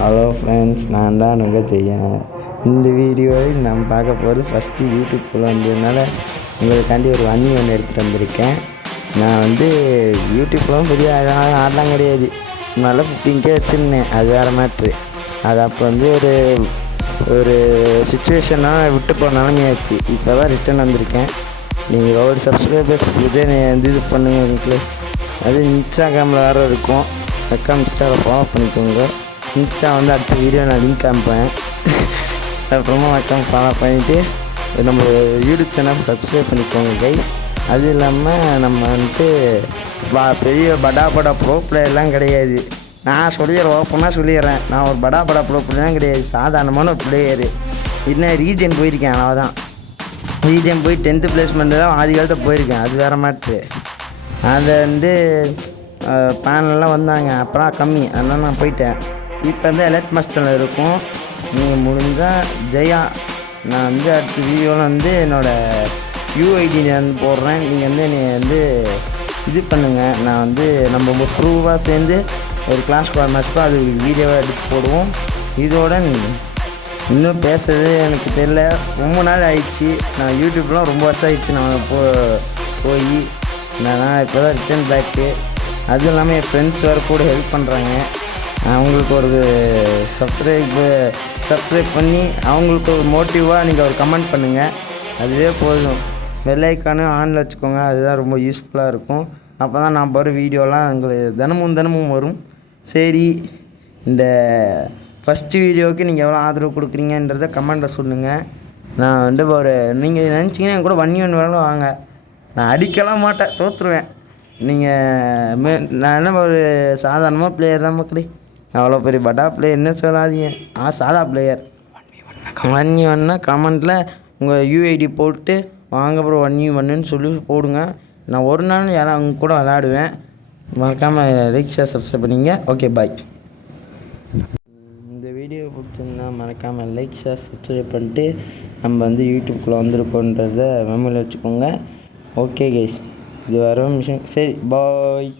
Hello friends, நான் தான் செய்யேன். இந்த வீடியோவில் நான் பார்க்க போகிறது ஃபஸ்ட்டு யூடியூப்குள்ளே வந்ததுனால உங்களுக்காண்டி ஒரு ஒன்று எடுத்துகிட்டு வந்திருக்கேன். நான் யூடியூப்லாம் பெரிய ஆடலாம் கிடையாது. நல்லா 15K வச்சுருந்தேன், அது வேறு மேட்ரு. அது அப்போ ஒரு ஒரு சுச்சுவேஷனாக விட்டு போகிற நிலமையாச்சு. இப்போ தான் ரிட்டன் வந்திருக்கேன். நீங்கள் ஒரு சப்ஸ்கிரைபர்ஸ் இது பண்ணுங்க. உங்களுக்கு அது இன்ஸ்டாகிராமில் வேறு இருக்கும். அக்கௌண்ட் இன்ஸ்டாவில் ஃபாலோ பண்ணிக்கோங்க. இன்ஸ்டா அடுத்த வீடியோ நான் லிங்க் காமிப்பேன். அப்புறமா அக்கௌண்ட் ஃபாலோ பண்ணிவிட்டு நம்ம யூடியூப் சேனல் சப்ஸ்கிரைப் பண்ணிக்கோங்க கைஸ். அது இல்லாமல் நம்ம பெரிய படா ப்ரோ பிளேயர்லாம் கிடையாது. நான் ஓப்பனாக சொல்லிடுறேன், நான் ஒரு படா ப்ரோ பிளேயர்லாம் கிடையாது. சாதாரணமான ஒரு பிளேயரு. இன்னும் ரீஜன் போயிருக்கேன், அவ்வளோதான். ரீஜன் போய் 10th பிளேஸ்மெண்ட்டு தான் ஆதி காலத்தை போயிருக்கேன். அது வேறு மேட்ரு. அதை பேனல்லாம் வந்தாங்க, அப்புறம் கம்மி, அதனால் நான் போயிட்டேன். இப்போ எலைட் மாஸ்டரில் இருக்கும். நீங்கள் முடிஞ்சால் ஜெயா, நான் அடுத்த வீடியோவில் என்னோடய யூஐடி போடுறேன். நீங்கள் என்னை இது பண்ணுங்கள். நான் நம்ம ப்ரூவாக சேர்ந்து ஒரு கிளாஸ் மேட்ச்க்கும் அது வீடியோவாக எடுத்து போடுவோம். இதோட இன்னும் பேசுகிறது எனக்கு தெரியல, ரொம்ப நாள் ஆயிடுச்சு. நான் யூடியூப்லாம் ரொம்ப வருஷம் ஆயிடுச்சு நான் போய் நான் இப்போ தான் ரிட்டர்ன் பேக்கு. அதுவும் இல்லாமல் என் ஃப்ரெண்ட்ஸ் வேறு கூட ஹெல்ப் பண்ணுறாங்க. அவங்களுக்கு ஒரு சப்ஸ்கிரைப் பண்ணி அவங்களுக்கு ஒரு மோட்டிவாக நீங்கள் ஒரு கமெண்ட் பண்ணுங்கள். அதுவே போதும். பெல் ஐக்கானும் ஆனில் வச்சுக்கோங்க, அதுதான் ரொம்ப யூஸ்ஃபுல்லாக இருக்கும். அப்போ தான் நான் போகிற வீடியோலாம் உங்களுக்கு தினமும் வரும். சரி, இந்த ஃபஸ்ட்டு வீடியோவுக்கு நீங்கள் எவ்வளோ ஆதரவு கொடுக்குறீங்கன்றதை கமெண்ட்டில் சொல்லுங்கள். நான் நீங்கள் நினச்சிங்கன்னா என் கூட 1v1 வேணும் வாங்க. நான் அடிக்கலாம் மாட்டேன், தோற்றுருவேன். நான் என்ன ஒரு சாதாரணமாக பிளேயர் தான் மக்களே. அவ்வளோ பெரிய பட்டா பிளேயர் என்ன சொல்லாதீங்க. சாதா பிளேயர். 1v1னா கமெண்ட்டில் உங்கள் யூஐடி போட்டு வாங்க அப்புறம் 1v1ன்னு சொல்லி போடுங்க. நான் ஒரு நாள் யாரும் அவங்க கூட விளையாடுவேன். மறக்காமல் லைக் ஷேர் சப்ஸ்கிரைப் பண்ணிங்க. ஓகே, பாய். இந்த வீடியோ பிடிச்சிருந்தா மறக்காமல் லைக் ஷேர் சப்ஸ்கிரைப் பண்ணிட்டு நம்ம யூடியூப்குள்ளே வந்திருக்கோன்றதை மெமரியில் வச்சுக்கோங்க. ஓகே கைஸ், இது வர விஷயம். சரி, பாய்.